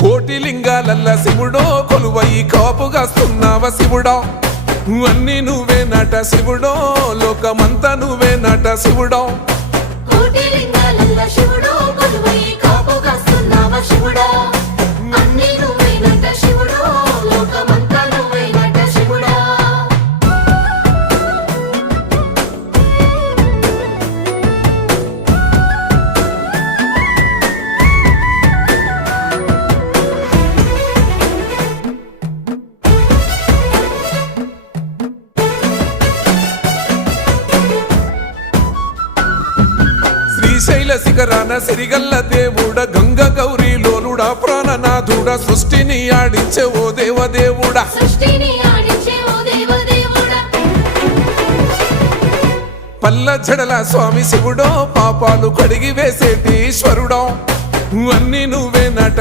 కోటి లింగాలల్ల శివుడో కొలువై కాపుగాస్తున్నావ శివుడో అన్ని నువ్వే నట శివుడో లోకమంతా నువ్వే నట శివుడో కోటి లింగాలల్ల శివుడో కొలువై కాపుగాస్తున్నావ శివుడో అన్ని నువ్వే నట శివుడో లోకమంతా నువ్వే నట శివుడో శ్రీశైల శిఖరాన సిరిగల్ల దేవుడ గంగ గౌరీ లోలుడా ప్రాణనాథుడ సృష్టిని ఆడించే ఓ దేవదేవుడా సృష్టిని ఆడించే ఓ దేవదేవుడా పల్ల జడల స్వామి శివుడో పాపాలు కడిగి వేసేటి ఈశ్వరుడో అన్ని నువ్వే నట